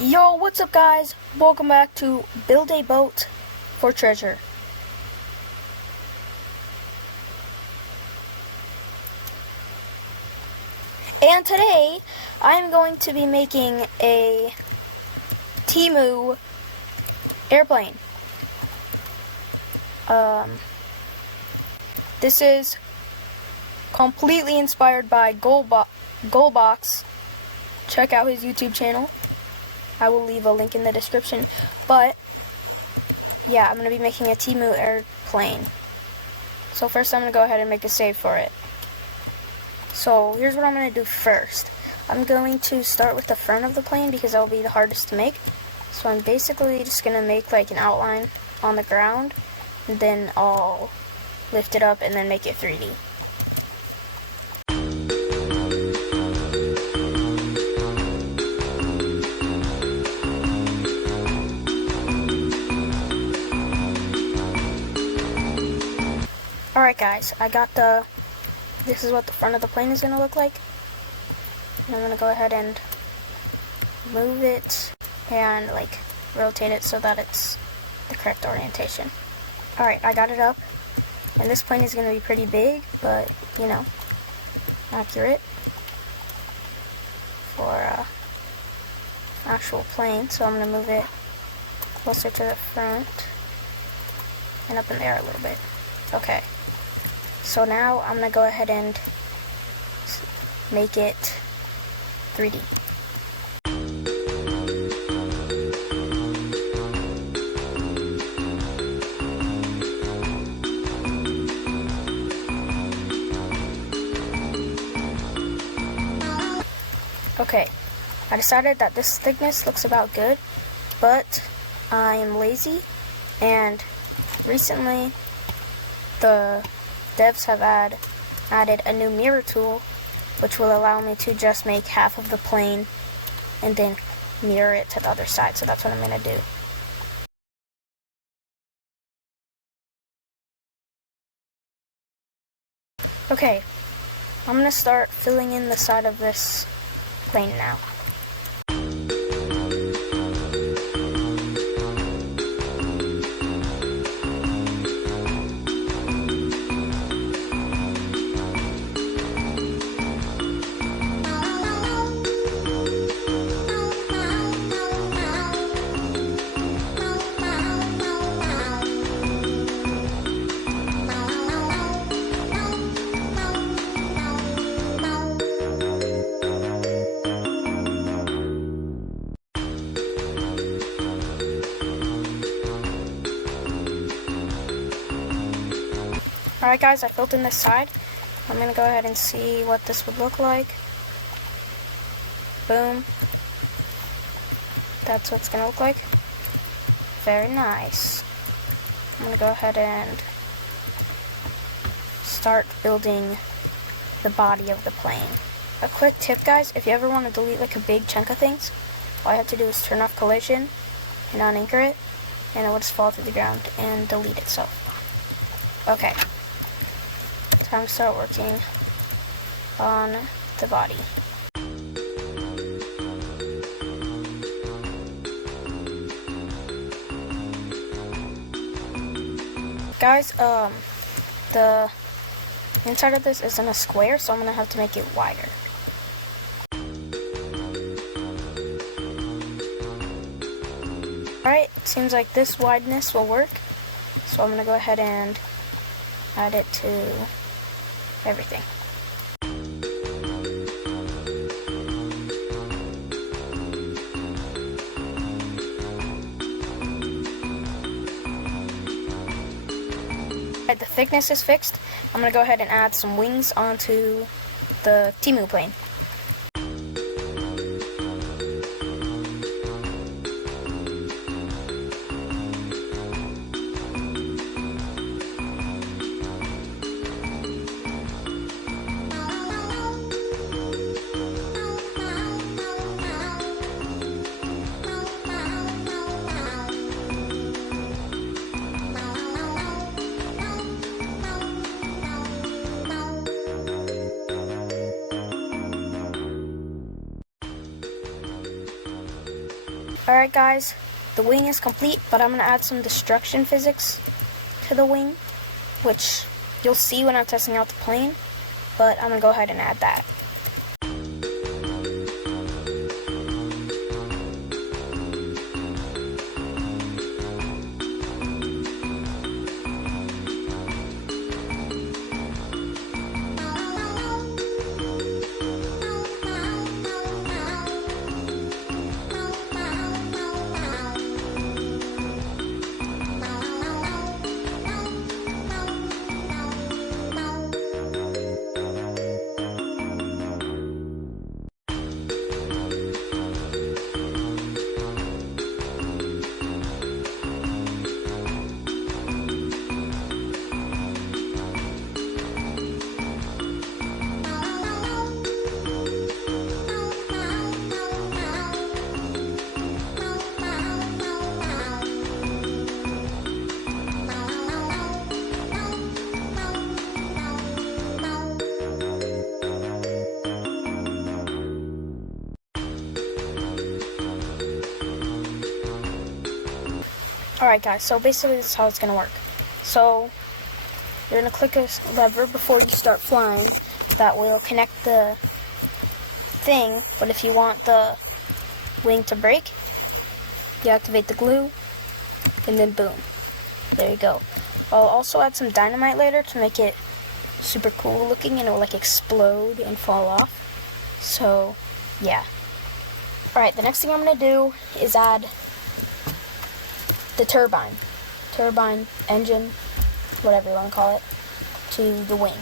Yo, what's up guys? Welcome back to Build a Boat for Treasure. And today, I'm going to be making a Temu airplane. This is completely inspired by Goldbox. Check out his YouTube channel. I will leave a link in the description. But yeah, I'm going to be making a Temu airplane. So first I'm going to go ahead and make a save for it. So here's what I'm going to do first. I'm going to start with the front of the plane because that will be the hardest to make. So I'm basically just going to make like an outline on the ground, and then I'll lift it up and then make it 3D. Alright guys, I got this is what the front of the plane is going to look like. And I'm going to go ahead and move it and like rotate it so that it's the correct orientation. Alright, I got it up. And this plane is going to be pretty big, but you know, accurate for actual plane. So I'm going to move it closer to the front and up in the air a little bit. Okay. So now I'm going to go ahead and make it 3D. Okay, I decided that this thickness looks about good, but I am lazy, and recently the devs have added a new mirror tool, which will allow me to just make half of the plane and then mirror it to the other side. So that's what I'm going to do. Okay, I'm going to start filling in the side of this plane now. Alright guys, I filled in this side. I'm going to go ahead and see what this would look like. Boom. That's what it's going to look like. Very nice. I'm going to go ahead and start building the body of the plane. A quick tip guys, if you ever want to delete like a big chunk of things, all you have to do is turn off collision and unanchor it, and it will just fall through the ground and delete itself. Okay. Time to start working on the body. Guys, the inside of this isn't a square, so I'm gonna have to make it wider. Alright, seems like this wideness will work, so I'm gonna go ahead and add it to everything. The thickness is fixed. I'm going to go ahead and add some wings onto the Temu plane. Alright guys, the wing is complete, but I'm going to add some destruction physics to the wing, which you'll see when I'm testing out the plane, but I'm going to go ahead and add that. Alright guys, so basically this is how it's going to work. So, you're going to click a lever before you start flying that will connect the thing, but if you want the wing to break, you activate the glue, and then boom. There you go. I'll also add some dynamite later to make it super cool looking, and it will like explode and fall off. So, yeah. Alright, the next thing I'm going to do is add the turbine, engine, whatever you want to call it, to the wing.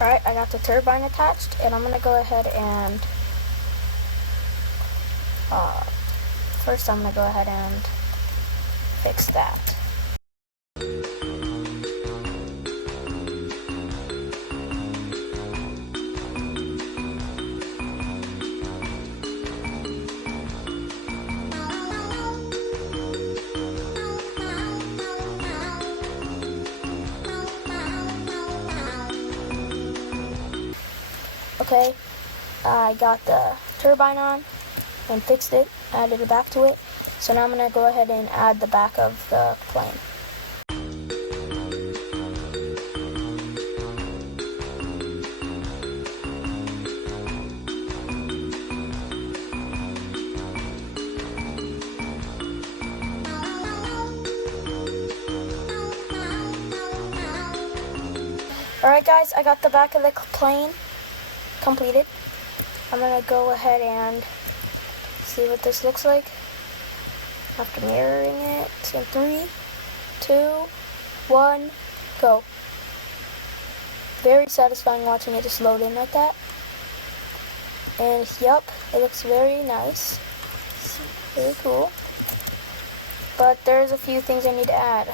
Alright, I got the turbine attached, and I'm going to go ahead and first I'm going to go ahead and fix that. Okay, I got the turbine on and fixed it, added it back to it. So now I'm going to go ahead and add the back of the plane. Alright guys, I got the back of the plane completed. I'm going to go ahead and see what this looks like after mirroring it in 3, 2, 1, go. Very satisfying watching it just load in like that. And yup, it looks very nice. Very cool. But there's a few things I need to add.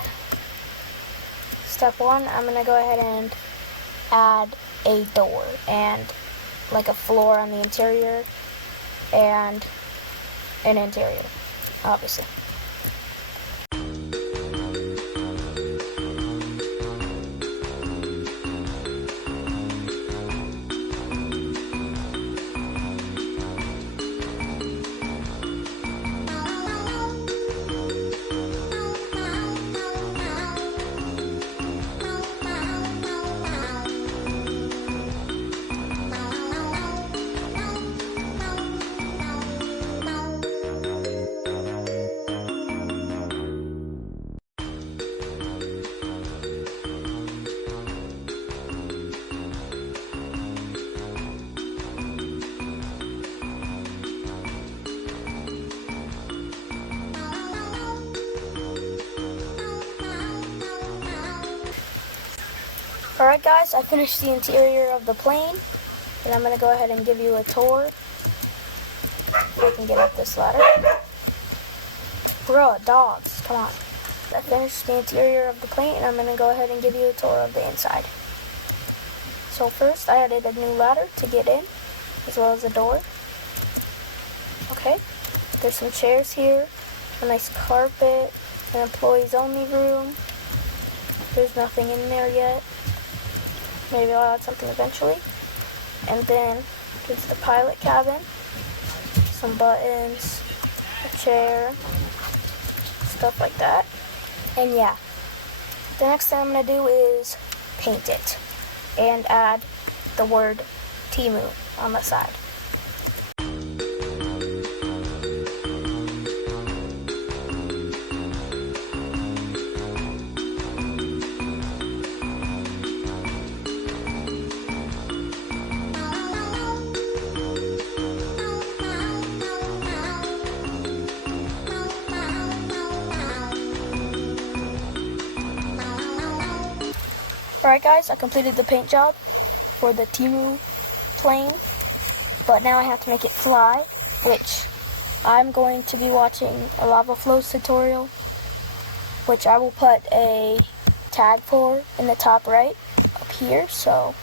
Step 1, I'm going to go ahead and add a door and like a floor on the interior and an interior, obviously. Alright guys, I finished the interior of the plane, and I'm going to go ahead and give you a tour. If I can get up this ladder. Bruh, dogs, come on. I finished the interior of the plane, and I'm going to go ahead and give you a tour of the inside. So first, I added a new ladder to get in, as well as a door. Okay, there's some chairs here, a nice carpet, an employees only room. There's nothing in there yet. Maybe I'll add something eventually. And then there's the pilot cabin, some buttons, a chair, stuff like that. And yeah, the next thing I'm going to do is paint it and add the word Temu on the side. Alright guys, I completed the paint job for the Temu plane, but now I have to make it fly, which I'm going to be watching a lava flows tutorial, which I will put a tag for in the top right up here, so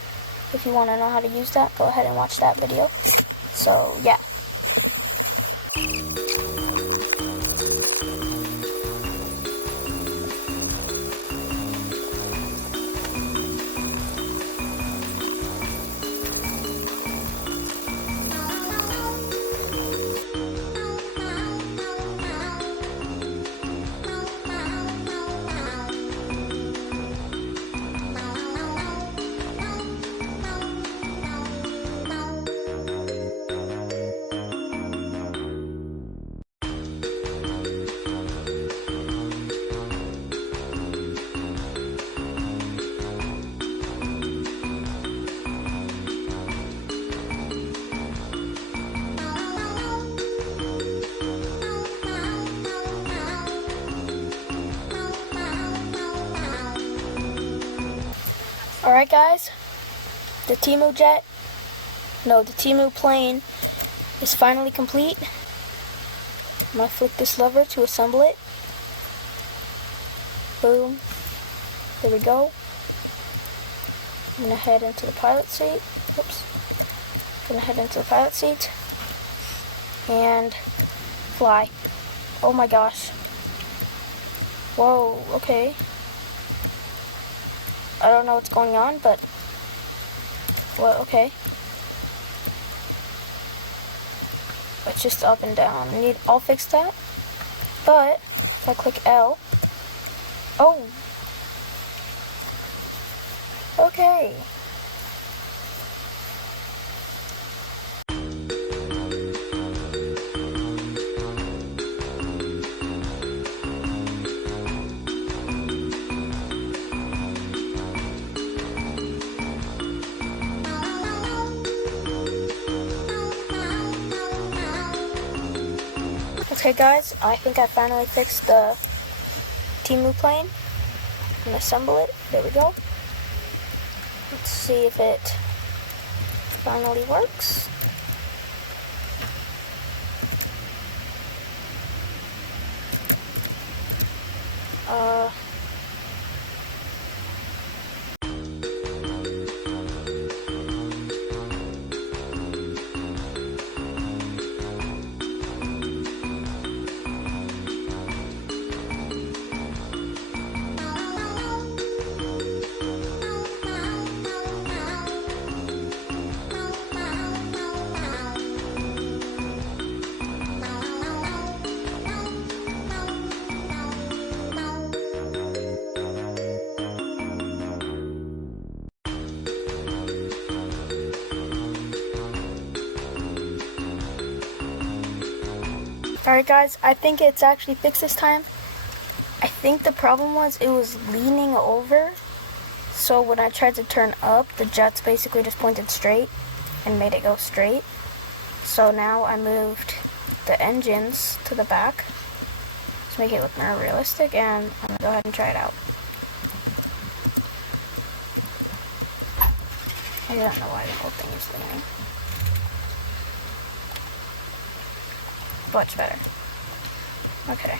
if you want to know how to use that, go ahead and watch that video. So yeah. Alright guys, the Temu plane is finally complete. I'm going to flick this lever to assemble it. Boom. There we go. I'm going to head into the pilot seat. Oops. Going to head into the pilot seat and fly. Oh my gosh. Whoa, okay. I don't know what's going on, but well, okay. It's just up and down. I'll fix that. But if I click L, oh, okay. Okay guys, I think I finally fixed the Temu plane. I'm going to assemble it. There we go. Let's see if it finally works. Alright guys, I think it's actually fixed this time. I think the problem was it was leaning over, so when I tried to turn up, the jets basically just pointed straight and made it go straight. So now I moved the engines to the back to make it look more realistic, and I'm going to go ahead and try it out. I don't know why the whole thing is spinning. Much better. Okay.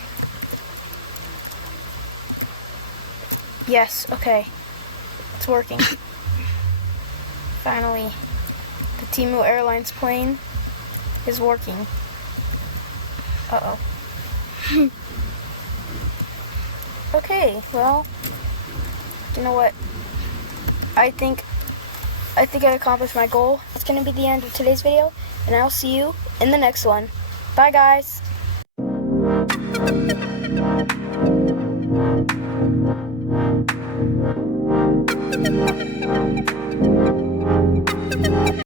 Yes, okay. It's working. Finally, the Temu Airlines plane is working. Uh-oh. Okay, well, you know what? I think I accomplished my goal. That's going to be the end of today's video, and I'll see you in the next one. Bye, guys.